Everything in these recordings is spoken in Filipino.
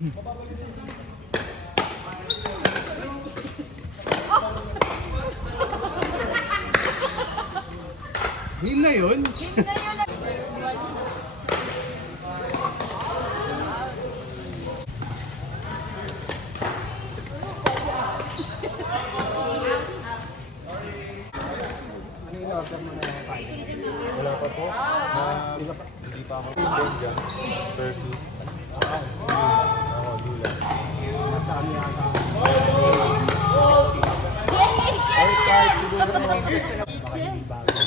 Game na yun? Game na yun. Ano yung order mo na yung kain? Wala pa po. Hindi pa ako. Benja versus ako, Lula. Nasa ano yata? Ay, start siguro naman. Baka hindi bago sa...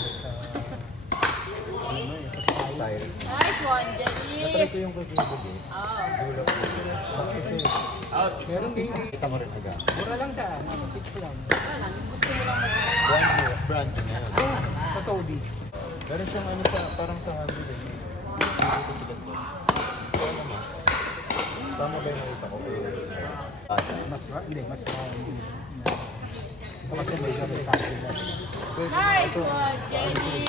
Ano sa style. Nice one, Jenny. Natry ko yung kusibo eh. Oh. Lula po. Kasi, Meron din. kita mo rin agad. Mura lang siya. Nasa 6 lang. Gusto mo lang Brand new na yan. Sa Toadies. Meron siyang ano sa, parang sa handle eh. Dito sila po. Kaya naman. Tama ba yung nakita ko? Hindi, mas ito kasi may gabi kasi na. Nice one, Jenny.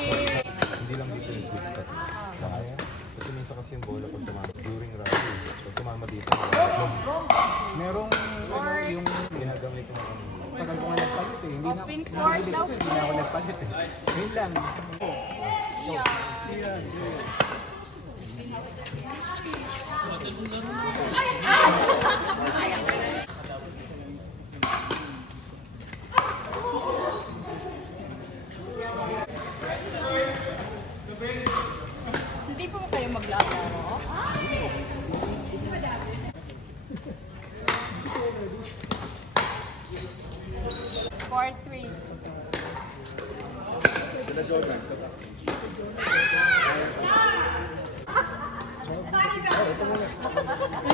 Hindi lang dito yung sweet spot. Kaya. Kasi minsan kasi yung bola pag tumama during rally. Pag tumama dito. Merong ano yung Ginagamit ko mga tagal ko nga nagpalit eh. Hindi na Open court daw. hindi na ako nagpalit eh. Ngayon lang. Yeah. Hindi po kayo maglalaro? 4-3.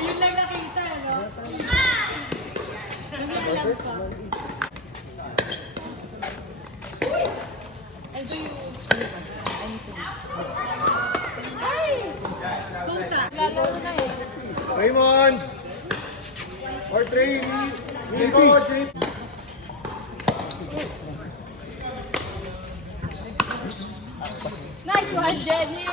Yun lang nakita, no? Hindi lang pa. And so you... Ay! Tunta! Lalaro na eh. Raymond! Or Trey! Nico! Trey! Nice one, Jenny!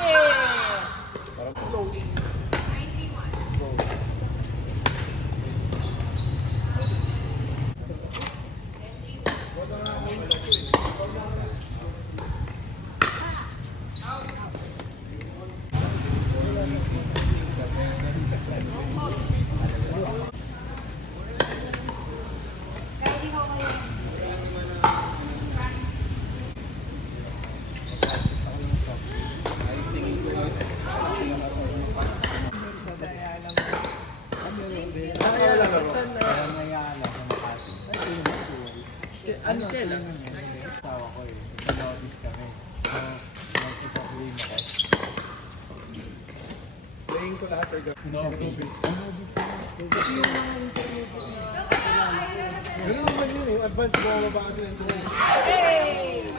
Ano kailan? Tawa ko eh. Sa Toadies kami. Nagsisasabihin ako. Playing ko lahat sir. Ganun naman yun eh. Advance bumababa kasi ng tuwa. Hey!